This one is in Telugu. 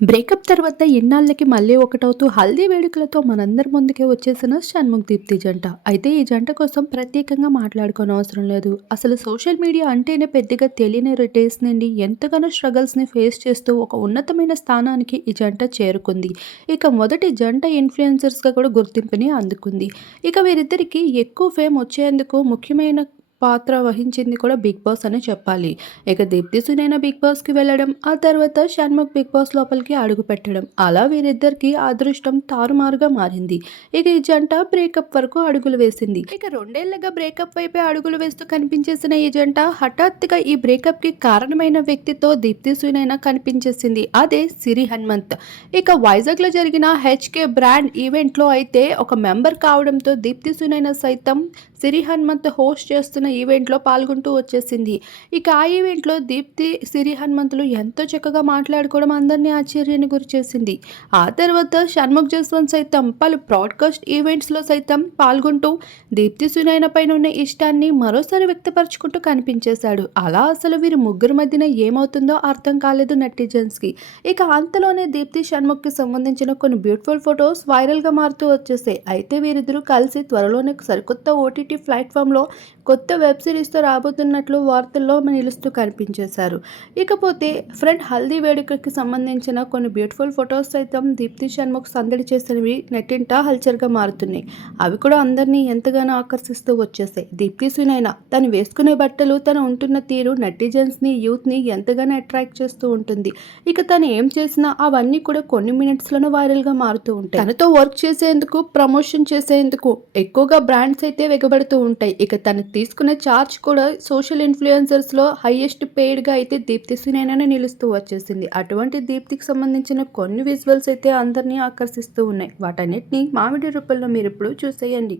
బ్రేకప్ తర్వాత ఎన్నాళ్ళకి మళ్ళీ ఒకటవుతూ హల్దీ వేడుకలతో మనందరి ముందుకే వచ్చేసిన షణ్ముఖ్ దీప్తి జంట. అయితే ఈ జంట కోసం ప్రత్యేకంగా మాట్లాడుకోని అవసరం లేదు. అసలు సోషల్ మీడియా అంటేనే పెద్దగా తెలియని రిటేస్ నుండి ఎంతగానో స్ట్రగల్స్ని ఫేస్ చేస్తూ ఒక ఉన్నతమైన స్థానానికి ఈ జంట చేరుకుంది. ఇక మొదటి జంట ఇన్ఫ్లుయెన్సర్స్గా కూడా గుర్తింపుని అందుకుంది. ఇక వీరిద్దరికి ఎక్కువ ఫేమ్ వచ్చేందుకు ముఖ్యమైన పాత్ర వహించింది కూడా బిగ్ బాస్ అని చెప్పాలి. ఇక దీప్తి సునైనా బిగ్ బాస్కి వెళ్ళడం ఆ తర్వాత షణ్ముఖ్ బిగ్ బాస్ లోపలికి అడుగు పెట్టడం అలా వీరిద్దరికి అదృష్టం తారుమారుగా మారింది. ఇక ఈ జంట బ్రేకప్ వరకు అడుగులు వేసింది. ఇక రెండేళ్ళుగా బ్రేకప్ వైపే అడుగులు వేస్తూ కనిపించేసిన ఈ జంట హఠాత్తుగా ఈ బ్రేకప్కి కారణమైన వ్యక్తితో దీప్తి సునైనా కనిపించేసింది. అదే సిరి హనుమంత్. ఇక వైజాగ్లో జరిగిన హెచ్కే బ్రాండ్ ఈవెంట్లో అయితే ఒక మెంబర్ కావడంతో దీప్తి సునైన సైతం సిరి హనుమంత్ హోస్ట్ చేస్తున్న ఈవెంట్లో పాల్గొంటూ వచ్చేసింది. ఇక ఆ ఈవెంట్లో దీప్తి సిరి హనుమంతులు ఎంతో చక్కగా మాట్లాడుకోవడం అందరినీ ఆశ్చర్యాన్ని గురిచేసింది ఆ తర్వాత షణ్ముఖ్ జస్వంత్ సైతం పలు బ్రాడ్కాస్ట్ ఈవెంట్స్లో సైతం పాల్గొంటూ దీప్తి సునైన పైన ఉన్న ఇష్టాన్ని మరోసారి వ్యక్తపరచుకుంటూ కనిపించేశాడు. అలా అసలు వీరి ముగ్గురు మధ్యన ఏమవుతుందో అర్థం కాలేదు నెటిజన్స్కి. ఇక అంతలోనే దీప్తి షణ్ముఖ్కి సంబంధించిన కొన్ని బ్యూటిఫుల్ ఫొటోస్ వైరల్గా మారుతూ వచ్చేసాయి. అయితే వీరిద్దరూ కలిసి త్వరలోనే సరికొత్త ఓటీటీ ప్లాట్ఫామ్లో కొత్త వెబ్ సిరీస్తో రాబోతున్నట్లు వార్తల్లో నిలుస్తూ కనిపించేశారు. ఇకపోతే ఫ్రెండ్ హల్దీ వేడుకకి సంబంధించిన కొన్ని బ్యూటిఫుల్ ఫొటోస్ సైతం దీప్తి షణ్ముఖ్ సందడి చేసినవి నెట్టింట హల్చర్గా మారుతున్నాయి. అవి కూడా అందరినీ ఎంతగానో ఆకర్షిస్తూ వచ్చేసాయి దీప్తి సునైనా తను వేసుకునే బట్టలు తను ఉంటున్న తీరు నెటిజన్స్ని యూత్ని ఎంతగానో అట్రాక్ట్ చేస్తూ ఉంటుంది. ఇక తను ఏం చేసినా అవన్నీ కూడా కొన్ని మినిట్స్లోనే వైరల్గా మారుతూ ఉంటాయి. తనతో వర్క్ చేసేందుకు ప్రమోషన్ చేసేందుకు ఎక్కువగా బ్రాండ్స్ అయితే వెగబడుతూ ఉంటాయి. ఇక తను తీసుకునే చార్జ్ కూడా సోషల్ ఇన్ఫ్లుయెన్సర్స్లో హైయెస్ట్ పెయిడ్గా అయితే దీప్తి సునైనానే నిలుస్తూ వచ్చేసింది. అటువంటి దీప్తికి సంబంధించిన కొన్ని విజువల్స్ అయితే అందరినీ ఆకర్షిస్తూ ఉన్నాయి. వాటన్నిటిని మామిడి రూపంలో మీరు ఇప్పుడు చూసేయండి.